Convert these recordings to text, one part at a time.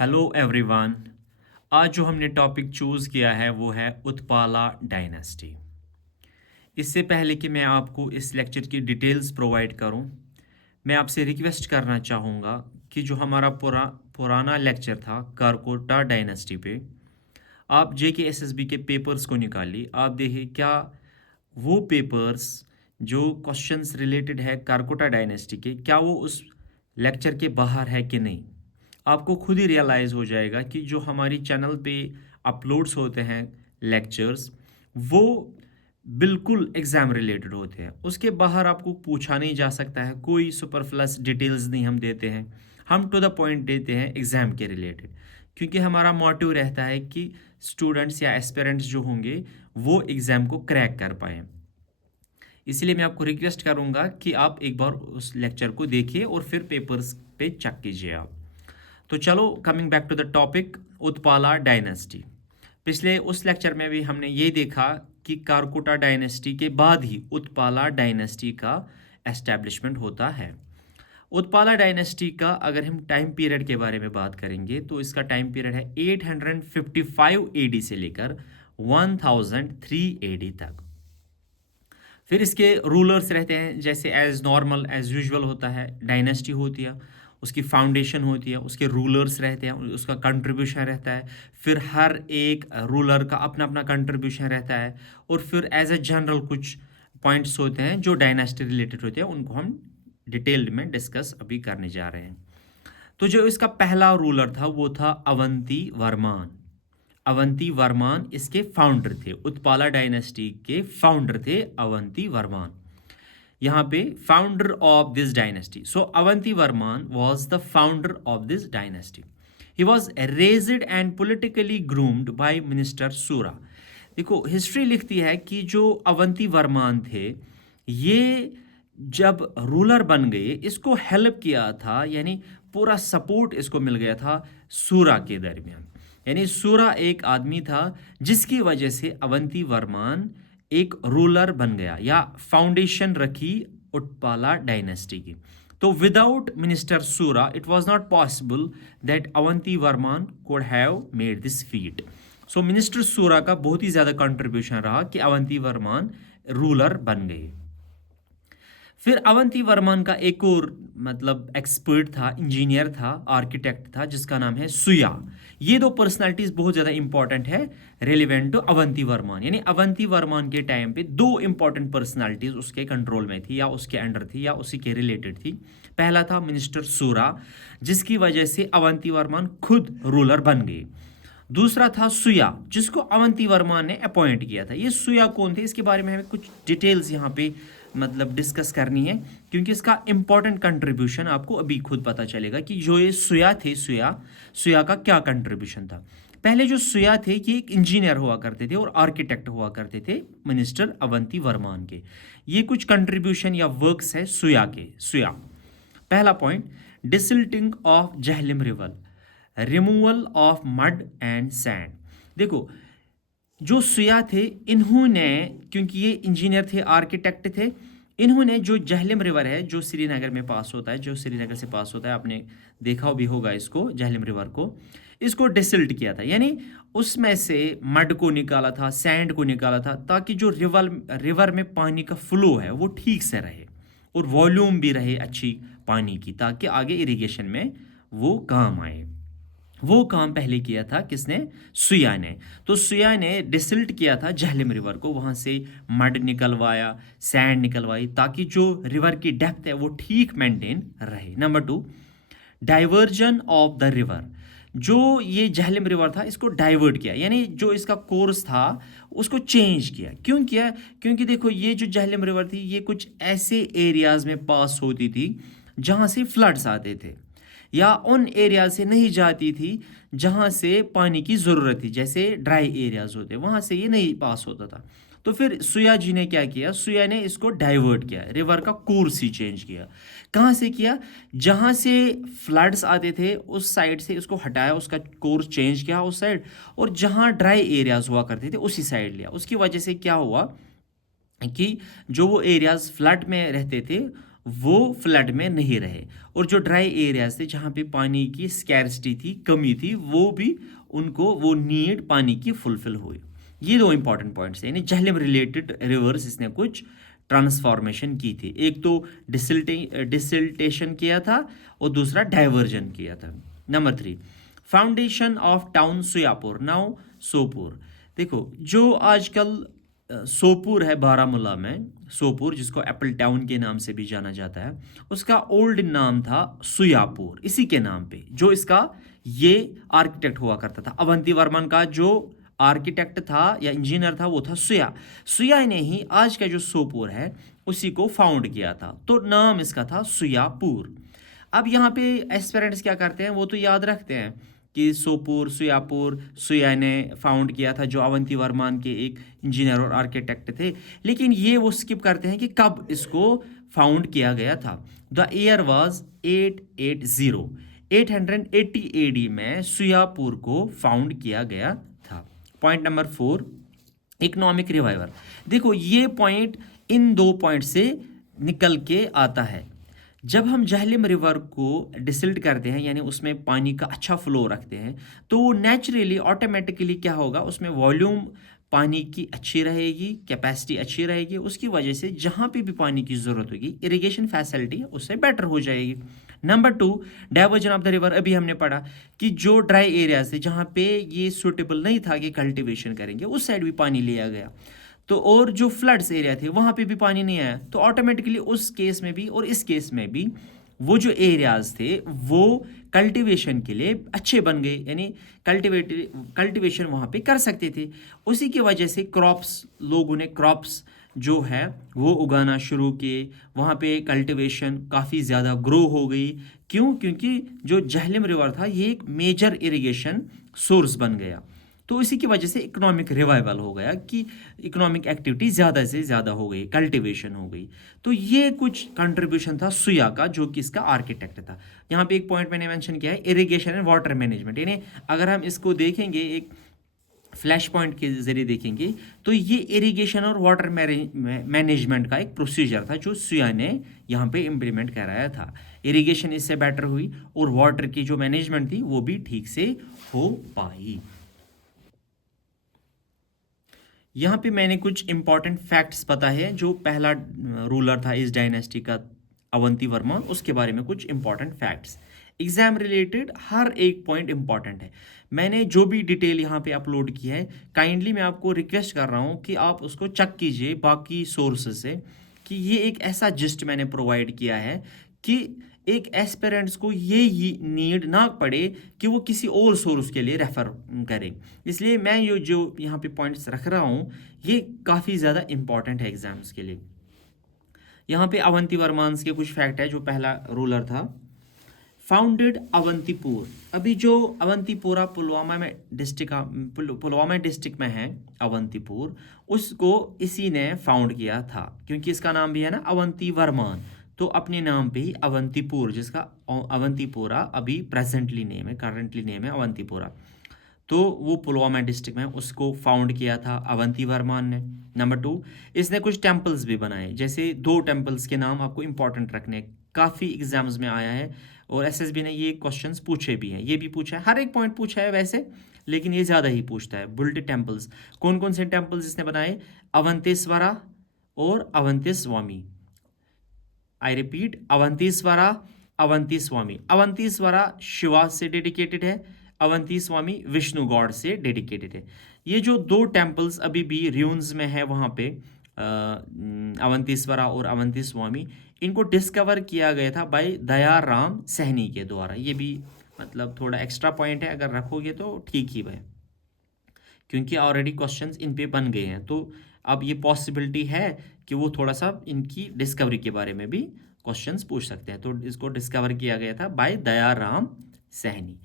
Hello everyone. आज जो हमने टॉपिक चूज़ किया है वो है उत्पाला डायनेस्टी। इससे पहले कि मैं आपको इस लेक्चर की डिटेल्स प्रोवाइड करूं, मैं आपसे रिक्वेस्ट करना चाहूँगा कि जो हमारा पुराना लेक्चर था कारकोटा डायनेस्टी पे, आप JKSSB के पेपर्स को निकालिए। आप देखिए क्या वो पेपर्स जो क्वेश्चंस रिलेटेड है कारकोटा डायनेस्टी के, क्या वो उस लेक्चर के बाहर है कि नहीं। आपको खुद ही रियलाइज़ हो जाएगा कि जो हमारी चैनल पे अपलोड्स होते हैं लेक्चर्स, वो बिल्कुल एग्ज़ाम रिलेटेड होते हैं। उसके बाहर आपको पूछा नहीं जा सकता है, कोई सुपरफ्लस डिटेल्स नहीं हम देते हैं। हम टू द पॉइंट देते हैं एग्ज़ाम के रिलेटेड, क्योंकि हमारा मोटिव रहता है कि स्टूडेंट्स या एस्पिरेंट्स जो होंगे वो एग्ज़ाम को क्रैक कर पाएँ। इसलिए मैं आपको रिक्वेस्ट करूंगा कि आप एक बार उस लेक्चर को देखिए और फिर पेपर्स पे चेक कीजिए आप। तो चलो, coming back to the topic, Utpala dynasty. पिछले उस लेक्चर में भी हमने ये देखा कि कारकोटा डायनेस्टी के बाद ही उत्पाला डायनेस्टी का एस्टैब्लिशमेंट होता है। उत्पाला डायनेस्टी का अगर हम टाइम पीरियड के बारे में बात करेंगे तो इसका टाइम पीरियड है 855 AD से लेकर 1003 AD तक। फिर इसके रूलर्स रहते हैं, जैसे एज नॉर्मल एज यूजुअल होता है, डायनेस्टी होती है, उसकी फाउंडेशन होती है, उसके रूलर्स रहते हैं, उसका कंट्रीब्यूशन रहता है। फिर हर एक रूलर का अपना अपना कंट्रीब्यूशन रहता है। और फिर एज ए जनरल कुछ पॉइंट्स होते हैं जो डायनेस्टी रिलेटेड होते हैं, उनको हम डिटेल्ड में डिस्कस अभी करने जा रहे हैं। तो जो इसका पहला रूलर था वो था अवंती वर्मान। अवंती वर्मान इसके फाउंडर थे, उत्पाला डायनेस्टी के फाउंडर थे अवंती वर्मान। यहाँ पे founder of this dynasty, so Avanti Varman was the founder of this dynasty. He was raised and politically groomed by minister Sura. देखो, हिस्ट्री लिखती है कि जो अवंती वर्मान थे, ये जब रूलर बन गए, इसको हेल्प किया था, यानी पूरा सपोर्ट इसको मिल गया था सूरा के दरमियान। यानी सूरा एक आदमी था जिसकी वजह से अवंती वर्मान एक रूलर बन गया या फाउंडेशन रखी उत्पाला डायनेस्टी की। तो without minister Sura it was not possible that Avanti Varman could have made this feat. So minister Sura का बहुत ही ज़्यादा कंट्रीब्यूशन रहा कि अवंती वर्मान रूलर बन गए। फिर अवंती वर्मान का एक और मतलब एक्सपर्ट था, इंजीनियर था, आर्किटेक्ट था, जिसका नाम है सुया। ये दो पर्सनालिटीज बहुत ज़्यादा इंपॉर्टेंट है रेलिवेंट टू अवंती वर्मान। यानी अवंती वर्मान के टाइम पे दो इंपॉर्टेंट पर्सनालिटीज उसके कंट्रोल में थी या उसके अंडर थी या उसी के रिलेटेड थी। पहला था मिनिस्टर सूरा, जिसकी वजह से अवंती वर्मान खुद रूलर बन गए। दूसरा था सुया, जिसको अवंती वर्मा ने अपॉइंट किया था। ये सुया कौन थे, इसके बारे में हमें कुछ डिटेल्स यहाँ पे मतलब डिस्कस करनी है, क्योंकि इसका इंपॉर्टेंट कंट्रीब्यूशन आपको अभी खुद पता चलेगा कि जो ये सुया थे, सुया का क्या कंट्रीब्यूशन था। पहले जो सुया थे कि एक इंजीनियर हुआ करते थे और आर्किटेक्ट हुआ करते थे मिनिस्टर अवंती वर्मान के। ये कुछ कंट्रीब्यूशन या वर्क्स है सुया के। सुया, पहला point, desilting of Jhelum river, removal of mud and sand. देखो, जो सुया थे, इन्होंने, क्योंकि ये इंजीनियर थे, आर्किटेक्ट थे, इन्होंने जो झेलम रिवर है जो श्रीनगर में पास होता है, जो श्रीनगर से पास होता है, आपने देखा भी होगा इसको, झेलम रिवर को, इसको डिसिल्ट किया था। यानी उसमें से मड को निकाला था, सैंड को निकाला था, ताकि जो रिवर में पानी का फ्लो है वो ठीक से रहे और वॉल्यूम भी रहे अच्छी पानी की, ताकि आगे इरिगेशन में वो काम आए। वो काम पहले किया था किसने, सुया ने। तो सुया ने डिसिल्ट किया था झेलम रिवर को, वहाँ से मड निकलवाया, सैंड निकलवाई, ताकि जो रिवर की डेप्थ है वो ठीक मेंटेन रहे। Number 2, diversion of the river. जो ये झेलम रिवर था, इसको डाइवर्ट किया, यानी जो इसका कोर्स था उसको चेंज किया। क्यों किया, क्योंकि देखो, ये जो झेलम रिवर थी ये कुछ ऐसे एरियाज में पास होती थी जहाँ से फ्लड्स आते थे, या उन एरिया से नहीं जाती थी जहाँ से पानी की ज़रूरत थी, जैसे ड्राई एरियाज होते, वहाँ से ये नहीं पास होता था। तो फिर सुया जी ने क्या किया, सुया ने इसको डाइवर्ट किया, रिवर का कोर्स ही चेंज किया। कहाँ से किया, जहाँ से फ्लड्स आते थे उस साइड से इसको हटाया, उसका कोर्स चेंज किया उस साइड, और जहाँ ड्राई एरियाज हुआ करते थे उसी साइड लिया। उसकी वजह से क्या हुआ कि जो वो एरियाज फ्लड में रहते थे वो फ्लड में नहीं रहे, और जो ड्राई एरियाज थे जहाँ पे पानी की स्कैरसिटी थी, कमी थी, वो भी उनको वो नीड पानी की फुलफिल हुई। ये दो इंपॉर्टेंट पॉइंट्स हैं, यानी झेलम रिलेटेड रिवर्स इसने कुछ ट्रांसफॉर्मेशन की थी। एक तो डिसिल्टेशन किया था और दूसरा डाइवर्जन किया था। Number 3, foundation of town Suyapur, now Sopore. देखो जो आजकल सोपुर है बारामूला में, सोपुर जिसको एप्पल टाउन के नाम से भी जाना जाता है, उसका ओल्ड नाम था सुयापुर, इसी के नाम पे। जो इसका ये आर्किटेक्ट हुआ करता था, अवंती वर्मन का जो आर्किटेक्ट था या इंजीनियर था वो था सुया। सुया ने ही आज का जो सोपुर है उसी को फाउंड किया था, तो नाम इसका था सुयापुर। अब यहाँ पे एस्पिरेंट्स क्या करते हैं, वो तो याद रखते हैं कि सोपुर सुयापुर सुया ने फाउंड किया था, जो अवंती वर्मान के एक इंजीनियर और आर्किटेक्ट थे, लेकिन ये वो स्किप करते हैं कि कब इसको फाउंड किया गया था। द ईयर वाज 880 एडी में सुयापुर को फाउंड किया गया था। Point number 4, economic revival. देखो ये पॉइंट इन दो पॉइंट से निकल के आता है। जब हम झेलम रिवर को डिसिल्ट करते हैं, यानी उसमें पानी का अच्छा फ्लो रखते हैं, तो नेचुरली ऑटोमेटिकली क्या होगा, उसमें वॉल्यूम पानी की अच्छी रहेगी, कैपेसिटी अच्छी रहेगी, उसकी वजह से जहाँ पे भी पानी की ज़रूरत होगी इरिगेशन फैसिलिटी उससे बेटर हो जाएगी। Number 2, diversion of the river. अभी हमने पढ़ा कि जो ड्राई एरियाज थे जहाँ पे ये सूटेबल नहीं था कि कल्टिवेशन करेंगे, उस साइड भी पानी लिया गया। तो और जो फ्लड्स एरिया थे वहाँ पे भी पानी नहीं आया, तो ऑटोमेटिकली उस केस में भी और इस केस में भी वो जो एरियाज थे वो कल्टीवेशन के लिए अच्छे बन गए, यानी कल्टीवेशन वहाँ पे कर सकते थे। उसी की वजह से लोगों ने क्रॉप्स जो है वो उगाना शुरू किए, वहाँ पे कल्टीवेशन काफ़ी ज़्यादा ग्रो हो गई। क्यों? क्योंकि जो झेलम रिवर था ये एक मेजर इरिगेशन सोर्स बन गया, तो इसी की वजह से इकोनॉमिक रिवाइवल हो गया कि इकोनॉमिक एक्टिविटी ज़्यादा से ज़्यादा हो गई, कल्टीवेशन हो गई। तो ये कुछ कंट्रीब्यूशन था सुया का, जो कि इसका आर्किटेक्ट था। यहाँ पे एक पॉइंट मैंने मेंशन किया है, इरिगेशन एंड वाटर मैनेजमेंट, यानी अगर हम इसको देखेंगे एक फ्लैश पॉइंट के जरिए देखेंगे, तो ये इरिगेशन और वाटर मैनेजमेंट का एक प्रोसीजर था जो सुया ने यहाँ पे इम्प्लीमेंट कराया था। इरिगेशन इससे बेटर हुई और वाटर की जो मैनेजमेंट थी वो भी ठीक से हो पाई। यहाँ पे मैंने कुछ इंपॉर्टेंट फैक्ट्स पता है। जो पहला रूलर था इस डायनेस्टी का, अवंती वर्मा, उसके बारे में कुछ इंपॉर्टेंट फैक्ट्स। एग्जाम रिलेटेड हर एक पॉइंट इंपॉर्टेंट है। मैंने जो भी डिटेल यहाँ पे अपलोड की है, काइंडली मैं आपको रिक्वेस्ट कर रहा हूँ कि आप उसको चेक कीजिए बाकी सोर्सेज से, कि ये एक ऐसा जिस्ट मैंने प्रोवाइड किया है कि एक एस्पिरेंट्स को ये नीड ना पड़े कि वो किसी और सोर्स के लिए रेफ़र करें। इसलिए मैं ये जो यहाँ पे पॉइंट्स रख रहा हूँ ये काफ़ी ज़्यादा इंपॉर्टेंट है एग्जाम्स के लिए। यहाँ पे अवंती वर्मांस के कुछ फैक्ट है। जो पहला रूलर था, फाउंडेड अवंतीपुर। अभी जो अवंतीपुरा पुलवामा डिस्ट्रिक्ट में है अवंतीपुर, उसको इसी ने फाउंड किया था, क्योंकि इसका नाम भी है ना अवंती वर्मान, तो अपने नाम पे ही अवंतीपुर, जिसका अवंतीपुरा अभी प्रेजेंटली नेम है, करंटली नेम है अवंतीपुरा, तो वो पुलवामा डिस्ट्रिक्ट में उसको फाउंड किया था अवंती वर्मान ने। नंबर 2, इसने कुछ टेम्पल्स भी बनाए, जैसे 2 टेम्पल्स के नाम आपको इंपॉर्टेंट रखने, काफ़ी एग्जाम्स में आया है और एसएसबी ने ये क्वेश्चंस पूछे भी हैं, ये भी पूछा है, हर एक पॉइंट पूछा है वैसे, लेकिन ये ज़्यादा ही पूछता है। बुल्ट टेम्पल्स, कौन कौन से टेम्पल्स इसने बनाए? अवंतेश्वरा और अवंतेस्वामी। I repeat, अवंतीश्वरा, अवंतीस्वामी। अवंतीश्वरा शिवा से डेडिकेटेड है, अवंतीस्वामी विष्णु गॉड से डेडिकेटेड है। ये जो 2 टेम्पल्स अभी भी र्यून्स में है वहाँ पे, अवंतीश्वरा और अवंतीस्वामी, इनको डिस्कवर किया गया था बाय दयाराम सहनी के द्वारा। ये भी मतलब थोड़ा एक्स्ट्रा पॉइंट है, अगर रखोगे तो ठीक ही है, क्योंकि ऑलरेडी क्वेश्चंस इन पे बन गए हैं, तो अब ये पॉसिबिलिटी है कि वो थोड़ा सा इनकी डिस्कवरी के बारे में भी क्वेश्चंस पूछ सकते हैं। तो इसको डिस्कवर किया गया था बाय दयाराम सहनी।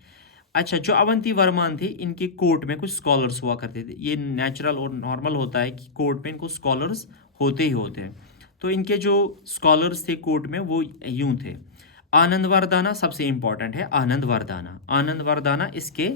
अच्छा, जो अवंती वर्मान थे, इनके कोर्ट में कुछ स्कॉलर्स हुआ करते थे। ये नेचुरल और नॉर्मल होता है कि कोर्ट में इनको स्कॉलर्स होते ही होते हैं। तो इनके जो स्कॉलर्स थे कोर्ट में वो यूं थे। आनंद वरदाना सबसे इंपॉर्टेंट है, आनंद वरदाना। आनंद वरदाना इसके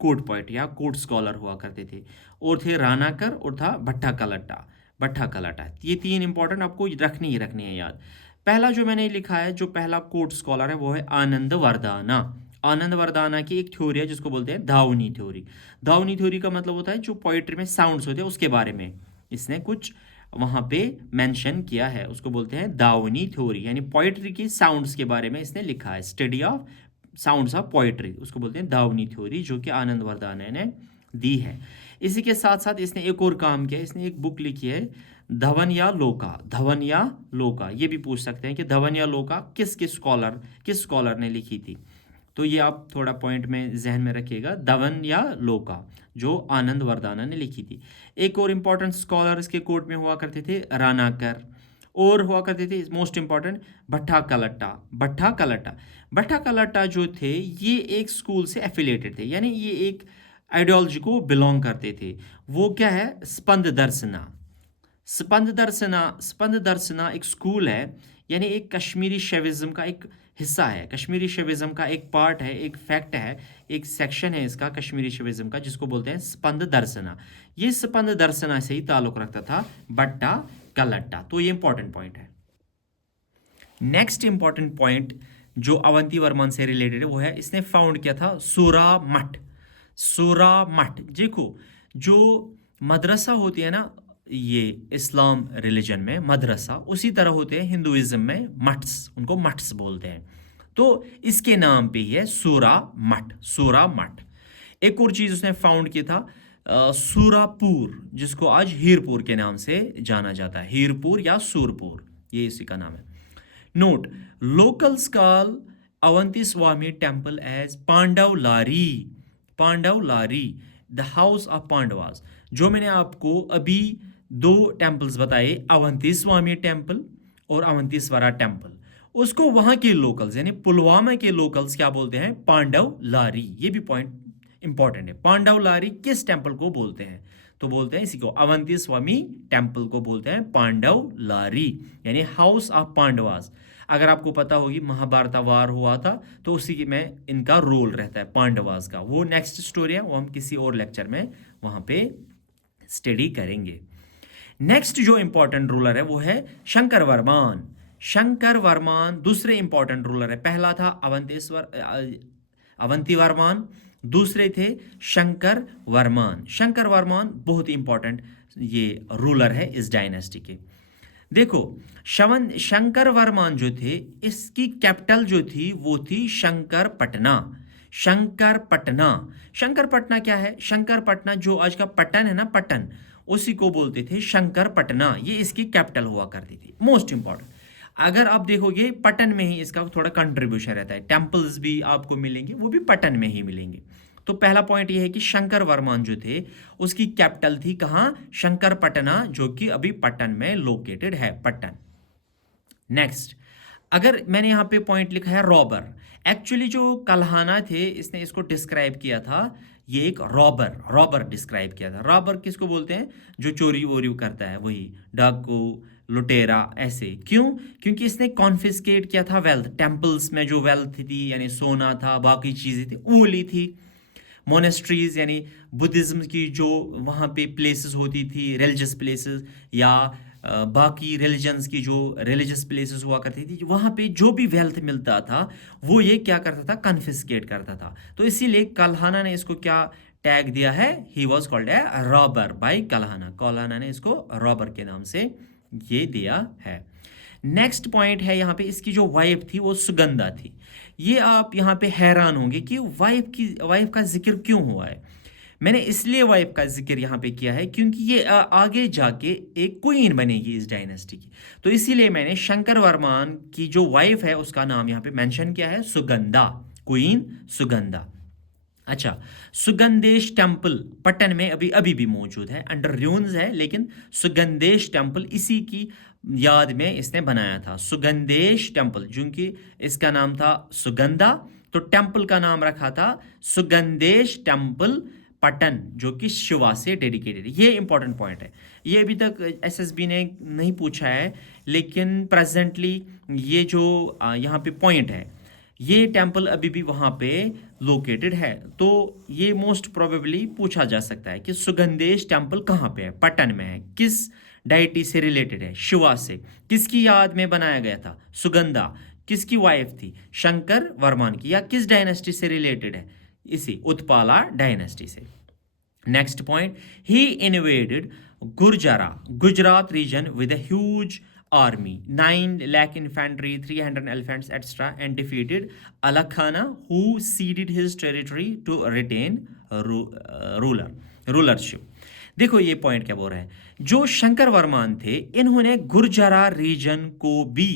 कोर्ट पोएट या कोर्ट स्कॉलर हुआ करते थे। और थे रानाकर और था भट्टा कलट्टा। भट्टा कलट्टा, ये 3 इंपॉर्टेंट आपको रखनी ही रखनी है याद। पहला जो मैंने लिखा है, जो पहला कोर्ट स्कॉलर है वो है आनंद वरदाना। आनंद वरदाना की एक थ्योरी है जिसको बोलते हैं धावनी थ्योरी। धावनी थ्योरी का मतलब होता है जो पोइट्री में साउंड्स होते हैं उसके बारे में इसने कुछ वहाँ पे मेंशन किया है, उसको बोलते हैं दावनी थ्योरी, यानी पोइट्री की साउंड्स के बारे में इसने लिखा है, study of sounds of poetry, उसको बोलते हैं दावनी थ्योरी, जो कि आनंद वरदाना ने दी है। इसी के साथ साथ इसने एक और काम किया, इसने एक बुक लिखी है धवन या लोका। धवन या लोका, ये भी पूछ सकते हैं कि धवन या लोका किस स्कॉलर ने लिखी थी, तो ये आप थोड़ा पॉइंट में जहन में रखिएगा, धवन या लोका, जो आनंद वरदाना ने लिखी थी। एक और इम्पॉर्टेंट स्कॉलर इसके कोर्ट में हुआ करते थे रानाकर, और हुआ करते थे मोस्ट इम्पॉर्टेंट भट्टा कलट्टा। भट्टा कलट्टा जो थे ये एक स्कूल से एफिलिएटेड थे, यानी ये एक आइडियोलॉजी को बिलोंग करते थे। वो क्या है, स्पंद दर्शना। स्पंद दर्शना एक स्कूल है, यानी एक कश्मीरी शेविज्म का एक हिस्सा है, कश्मीरी शेविज्म का एक पार्ट है, एक फैक्ट है, एक सेक्शन है इसका कश्मीरी शेविज्म का, जिसको बोलते हैं स्पंद दर्शना। ये स्पंद दर्शना से ही ताल्लुक रखता था भट्टा कलट्टा, तो ये इंपॉर्टेंट पॉइंट है। नेक्स्ट इंपॉर्टेंट पॉइंट जो अवंती वर्मन से रिलेटेड है वो है, इसने फाउंड किया था सूरा मठ। देखो जो मदरसा होती है ना, ये इस्लाम रिलीजन में मदरसा, उसी तरह होते हैं हिंदुइज्म में मठ्स, उनको मठ्स बोलते हैं, तो इसके नाम पे ही है सूरा मठ। एक और चीज़ उसने फाउंड किया था सूरापुर, जिसको आज हीरपुर के नाम से जाना जाता है, हीरपुर या सूरपुर, ये इसी का नाम है। Note, locals call Avanti Swami temple as Pandavlari, the house of Pandavas. जो मैंने आपको अभी दो टेम्पल्स बताए, अवंती स्वामी टेम्पल और अवंतीस्वरा टेम्पल, उसको वहाँ के लोकल्स यानी पुलवामा के लोकल्स क्या बोलते हैं, पांडवलारी। ये भी पॉइंट इंपॉर्टेंट है, पांडवलारी किस टेम्पल को बोलते हैं, तो बोलते हैं इसी को, अवंती स्वामी टेम्पल को बोलते हैं पांडवलारी, यानी हाउस ऑफ पांडवास। अगर आपको पता होगी महाभारत वार हुआ था तो उसी में इनका रोल रहता है पांडवास का, वो नेक्स्ट स्टोरी है, वो हम किसी और लेक्चर में वहाँ पे स्टडी करेंगे। नेक्स्ट जो इंपॉर्टेंट रूलर है वो है शंकर वर्मान दूसरे इंपॉर्टेंट रूलर है। पहला था अवंती वर्मान, दूसरे थे शंकर वर्मान बहुत ही इंपॉर्टेंट ये रूलर है इस डायनेस्टी के। देखो शंकर वर्मान जो थे, इसकी कैपिटल जो थी वो थी शंकरपटना। शंकरपटना क्या है, शंकरपटना जो आज का पटन है ना, पटन, उसी को बोलते थे शंकरपटना, ये इसकी कैपिटल हुआ करती थी। मोस्ट इंपॉर्टेंट, अगर आप देखोगे पटन में ही इसका थोड़ा कंट्रीब्यूशन रहता है, टेम्पल्स भी आपको मिलेंगे वो भी पटन में ही मिलेंगे। तो पहला पॉइंट ये है कि शंकर वर्मान जो थे उसकी कैपिटल थी कहाँ, शंकरपटना, जो कि अभी पटन में लोकेटेड है, पटन। नेक्स्ट, अगर मैंने यहाँ पे पॉइंट लिखा है रॉबर, एक्चुअली जो कल्हाना थे इसने इसको डिस्क्राइब किया था, ये एक रॉबर डिस्क्राइब किया था। रॉबर किसको बोलते हैं, जो चोरी वोरी करता है, वही डाकू, लुटेरा, ऐसे। क्यों, क्योंकि इसने कॉन्फिस्केट किया था वेल्थ, टेम्पल्स में जो वेल्थ थी यानी सोना था, बाकी चीज़ें थी, वो ली थी। मोनेस्ट्रीज यानी बुद्धिज़्म की जो वहाँ पे प्लेसेस होती थी, रिलीजियस प्लेसेस, या बाकी रिलीजन्स की जो रिलीजियस प्लेसेस हुआ करती थी, वहाँ पे जो भी वेल्थ मिलता था वो ये क्या करता था, कन्फिस्केट करता था। तो इसीलिए कल्हाना ने इसको क्या टैग दिया है, he was called a robber by Kalhana ने इसको रॉबर के नाम से ये दिया है। नेक्स्ट पॉइंट है यहाँ पे, इसकी जो वाइफ थी वो सुगंधा थी। ये आप यहाँ पे हैरान होंगे कि वाइफ का जिक्र क्यों हुआ है। मैंने इसलिए वाइफ का जिक्र यहाँ पे किया है क्योंकि ये आगे जाके एक क्वीन बनेगी इस डायनेस्टी की, तो इसीलिए मैंने शंकर वर्मान की जो वाइफ है उसका नाम यहाँ पे मेंशन किया है, सुगंधा, क्वीन सुगंधा। अच्छा, सुगंधेश टेम्पल पटन में अभी भी मौजूद है, अंडर र्यून्स है, लेकिन सुगंधेश टेम्पल इसी की याद में इसने बनाया था, सुगंधेश टेम्पल, क्योंकि इसका नाम था सुगंधा, तो टेम्पल का नाम रखा था सुगंधेश टेम्पल पटन, जो कि शिवा से डेडिकेटेड है। ये इंपॉर्टेंट पॉइंट है, ये अभी तक एसएसबी ने नहीं पूछा है, लेकिन प्रेजेंटली ये जो यहाँ पे पॉइंट है, ये टेम्पल अभी भी वहाँ पे लोकेटेड है, तो ये मोस्ट प्रोबेबली पूछा जा सकता है कि सुगंधेश टेम्पल कहाँ पे है, पटन में है, किस डाइटी से रिलेटेड है, शिवा से। किसकी याद में बनाया गया था? सुगंधा किसकी वाइफ थी? शंकर वर्मान की। या किस डायनेस्टी से रिलेटेड है? इसी उत्पाला डायनेस्टी से। Next point, he invaded Gurjara Gujarat region with a huge army, 9 lakh infantry, 300 elephants, etc., and defeated Alakhana, who ceded his territory to retain rulership. देखो ये पॉइंट क्या बोल रहा है, जो शंकर वर्मान थे इन्होंने गुर्जरा रीजन को भी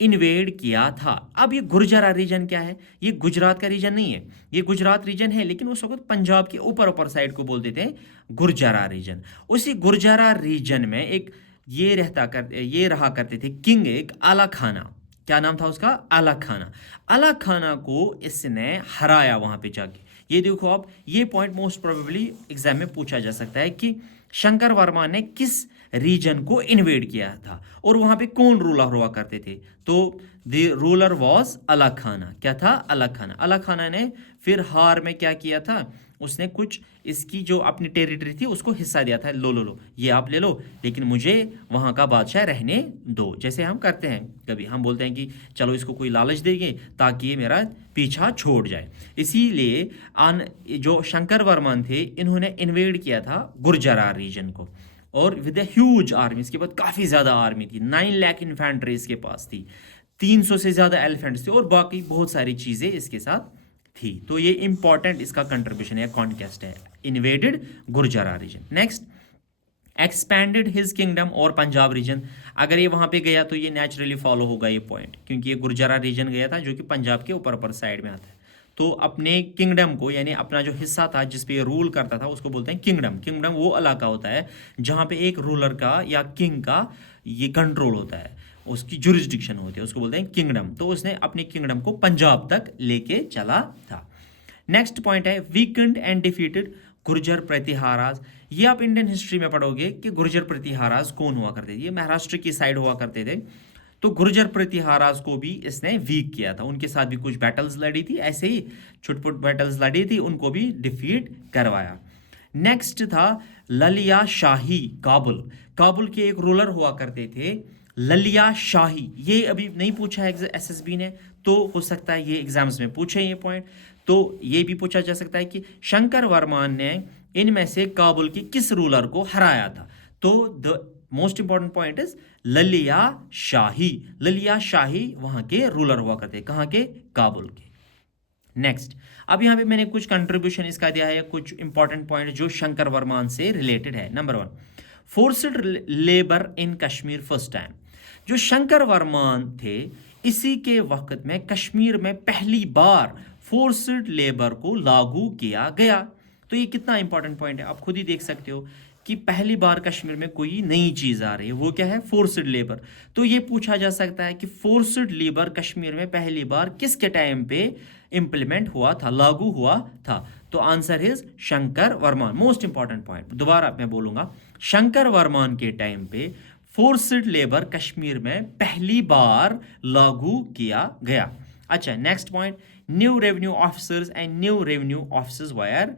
इन्वेड किया था। अब ये गुर्जरा रीजन क्या है? ये गुजरात का रीजन नहीं है, ये गुजरात रीजन है, लेकिन उस वक्त पंजाब के ऊपर साइड को बोलते थे गुर्जरा रीजन। उसी गुर्जरा रीजन में एक ये रहा करते थे किंग, एक आला खाना। क्या नाम था उसका? आला खाना। आला खाना को इसने हराया वहां पे जाके। ये देखो आप, ये पॉइंट मोस्ट प्रोबेबली एग्जाम में पूछा जा सकता है कि शंकर वर्मा ने किस रीजन को इन्वेड किया था और वहां पे कौन रूलर हुआ करते थे? तो द रूलर वाज अला खाना। क्या था? अला खाना। अला खाना ने फिर हार में क्या किया था? उसने कुछ इसकी जो अपनी टेरिटरी थी उसको हिस्सा दिया था, लो लो लो ये आप ले लो, लेकिन मुझे वहाँ का बादशाह रहने दो। जैसे हम करते हैं, कभी हम बोलते हैं कि चलो इसको कोई लालच देंगे ताकि ये मेरा पीछा छोड़ जाए। इसीलिए जो शंकर वर्मन थे इन्होंने इन्वेड किया था गुर्जरा रीजन को, और विद अ ह्यूज आर्मी। इसके बाद काफ़ी ज़्यादा आर्मी थी, 9 लाख इन्फेंट्री इसके पास थी, 300 से ज़्यादा एलिफेंट्स थे और बाकी बहुत सारी चीज़ें इसके साथ थी। तो ये इंपॉर्टेंट इसका कंट्रीब्यूशन है, कॉन्क्वेस्ट है, invaded Gurjara region. Next, expanded his kingdom और पंजाब रीजन। अगर ये वहां पे गया तो ये नेचुरली फॉलो होगा ये पॉइंट, क्योंकि ये गुर्जरा रीजन गया था जो कि पंजाब के ऊपर साइड में आता है। तो अपने किंगडम को, यानी अपना जो हिस्सा था जिस पे रूल करता था उसको बोलते हैं किंगडम। किंगडम वो इलाका होता है जहाँ पे एक रूलर का या किंग का ये कंट्रोल होता है, उसकी जुरिस्डिक्शन होती है, उसको बोलते हैं किंगडम। तो उसने अपने किंगडम को पंजाब तक लेके चला था। नेक्स्ट पॉइंट है वीकेंड एंड डिफीटेड गुर्जर प्रतिहाराज। ये आप इंडियन हिस्ट्री में पढ़ोगे कि गुर्जर प्रतिहाराज कौन हुआ करते थे। ये महाराष्ट्र की साइड हुआ करते थे। तो गुर्जर प्रतिहाराज को भी इसने वीक किया था, उनके साथ भी कुछ बैटल्स लड़ी थी, ऐसे ही छुटपुट बैटल्स लड़ी थी, उनको भी डिफीट करवाया। नेक्स्ट था ललिया शाही काबुल। काबुल के एक रूलर हुआ करते थे ललिया शाही। ये अभी नहीं पूछा है एसएसबी ने, तो हो सकता है ये एग्जाम्स में पूछे ये पॉइंट। तो ये भी पूछा जा सकता है कि शंकर वर्मान ने इनमें से काबुल की किस रूलर को हराया था। तो the most important point is ललिया शाही। ललिया शाही वहां के रूलर हुआ करते, कहां के? काबुल के। नेक्स्ट, अब यहाँ पे मैंने कुछ कंट्रीब्यूशन इसका दिया है, कुछ इंपॉर्टेंट पॉइंट जो शंकर वर्मान से रिलेटेड है। Number 1, forced labour in Kashmir first time. जो शंकर वर्मान थे इसी के वक्त में कश्मीर में पहली बार फोर्स्ड लेबर को लागू किया गया। तो ये कितना इंपॉर्टेंट पॉइंट है, आप खुद ही देख सकते हो कि पहली बार कश्मीर में कोई नई चीज आ रही है, वो क्या है? Forced labour. तो ये पूछा जा सकता है कि फोर्स्ड लेबर कश्मीर में पहली बार किसके टाइम पे इंप्लीमेंट हुआ था, लागू हुआ था? तो answer is Shankar Varman. Most important point दोबारा मैं बोलूंगा, शंकर वर्मान के टाइम पे फोर्स्ड लेबर कश्मीर में पहली बार लागू किया गया। अच्छा, next point, new revenue officers and new revenue officers wire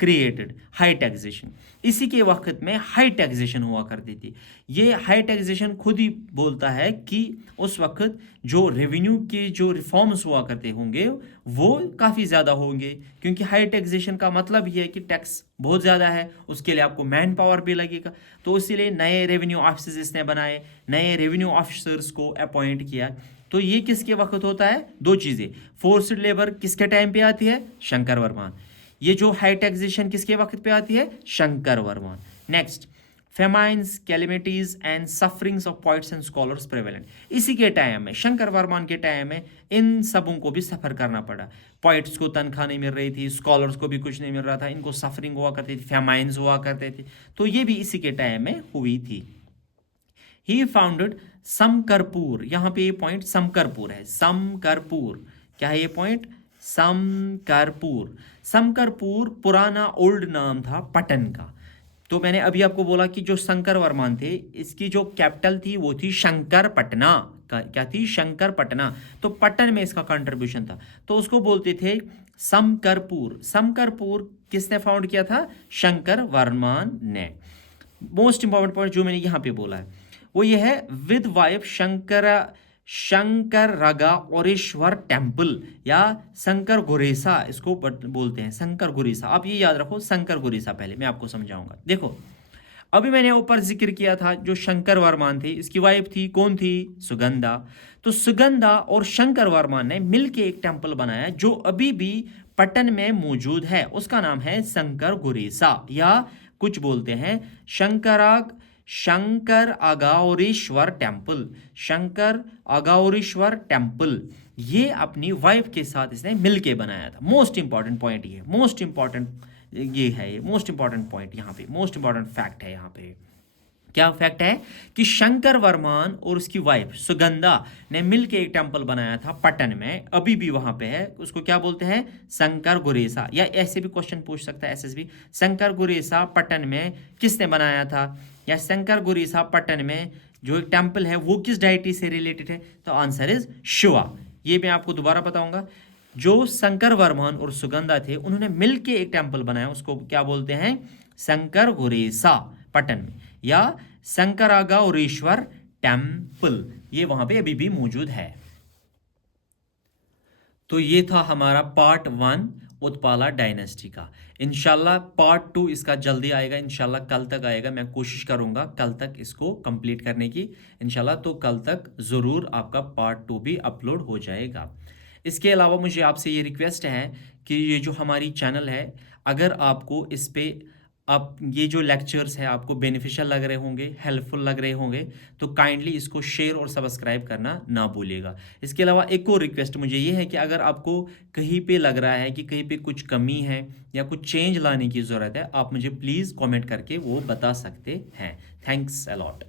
created. High taxation, इसी के वक्त में हाई टैक्सेशन हुआ करती थी। ये हाई टैक्सेशन खुद ही बोलता है कि उस वक्त जो रेवेन्यू के जो रिफॉर्म्स हुआ करते होंगे वो काफ़ी ज़्यादा होंगे, क्योंकि हाई टैक्सेशन का मतलब ये है कि टैक्स बहुत ज़्यादा है, उसके लिए आपको मैन पावर भी लगेगा। तो इसीलिए नए रेवेन्यू ऑफिसर्स इसने बनाए, नए रेवेन्यू ऑफिसर्स को अपॉइंट किया। तो ये किसके वक्त होता है? दो चीज़ें, फोर्स्ड लेबर किसके टाइम पे आती है? शंकर वर्मान। ये जो हाई टैक्सेशन किसके वक्त पे आती है? Shankar Varman. Next, famines, calamities and sufferings of poets and scholars prevalent. इसी के टाइम में, शंकर वर्मान के टाइम में इन सबों को भी सफ़र करना पड़ा। पोइट्स को तनख्वाह नहीं मिल रही थी, स्कॉलर्स को भी कुछ नहीं मिल रहा था, इनको सफरिंग हुआ करती थी, फेमाइन्स हुआ करते थे। तो ये भी इसी के टाइम में हुई थी। ही फाउंडेड समकरपुर। यहाँ पे ये पॉइंट समकरपुर है, समकरपुर। क्या है ये पॉइंट? समकरपुर। समकरपुर पुराना ओल्ड नाम था पटन का। तो मैंने अभी आपको बोला कि जो शंकर वर्मान थे इसकी जो कैपिटल थी वो थी शंकरपटना। क्या थी? शंकरपटना। तो पटन में इसका कंट्रीब्यूशन था, तो उसको बोलते थे समकरपुर। समकरपुर किसने फाउंड किया था? शंकर वर्मान ने। मोस्ट इंपॉर्टेंट पॉइंट जो मैंने यहाँ पे बोला है वो ये है, विद वाइफ शंकर रगा औरेश्वर टेम्पल या शंकर गुरेसा, इसको बोलते हैं शंकर गुरेसा। आप ये याद रखो शंकर गुरेसा, पहले मैं आपको समझाऊंगा। देखो अभी मैंने ऊपर जिक्र किया था जो शंकर वर्मान थे, इसकी वाइफ थी कौन थी, सुगंधा। तो सुगंधा और शंकर वर्मान ने मिलके एक टेम्पल बनाया जो अभी भी पटन में मौजूद है, उसका नाम है शंकर गुरेसा या कुछ बोलते हैं शंकर अगौरीश्वर टेम्पल, शंकर अगौरीश्वर टेम्पल। ये अपनी वाइफ के साथ इसने मिलके बनाया था। मोस्ट इंपॉर्टेंट पॉइंट ये, मोस्ट इंपॉर्टेंट ये है, ये मोस्ट इंपॉर्टेंट पॉइंट यहाँ पे, मोस्ट इंपॉर्टेंट फैक्ट है यहाँ पे। क्या फैक्ट है कि शंकर वर्मान और उसकी वाइफ सुगंधा ने मिलके एक टेम्पल बनाया था पटन में, अभी भी वहां पे है, उसको क्या बोलते हैं, शंकर गुरेसा। या ऐसे भी क्वेश्चन पूछ सकता है एसएसबी, शंकर गुरेसा पटन में किसने बनाया था, या शंकर गुरेसा पटन में जो एक टेम्पल है वो किस डायटी से रिलेटेड है। तो आंसर इज शिवा। ये मैं आपको दोबारा बताऊंगा, जो शंकर वर्मन और सुगंधा थे उन्होंने मिलके एक टेम्पल बनाया, उसको क्या बोलते हैं, शंकर गुरेसा पटन में, या शंकरागौरीश्वर टेम्पल, ये वहां पे अभी भी मौजूद है। तो ये था हमारा पार्ट 1 उत्पाला डायनेस्टी का। इंशाल्लाह पार्ट 2 इसका जल्दी आएगा, इंशाल्लाह कल तक आएगा, मैं कोशिश करूंगा कल तक इसको कंप्लीट करने की इंशाल्लाह। तो कल तक ज़रूर आपका पार्ट 2 भी अपलोड हो जाएगा। इसके अलावा मुझे आपसे ये रिक्वेस्ट है कि ये जो हमारी चैनल है, अगर आपको इस पे आप ये जो लेक्चर्स है आपको बेनिफिशियल लग रहे होंगे, हेल्पफुल लग रहे होंगे, तो काइंडली इसको शेयर और सब्सक्राइब करना ना भूलिएगा। इसके अलावा एक और रिक्वेस्ट मुझे ये है कि अगर आपको कहीं पे लग रहा है कि कहीं पे कुछ कमी है या कुछ चेंज लाने की ज़रूरत है, आप मुझे प्लीज़ कमेंट करके वो बता सकते हैं। Thanks a lot.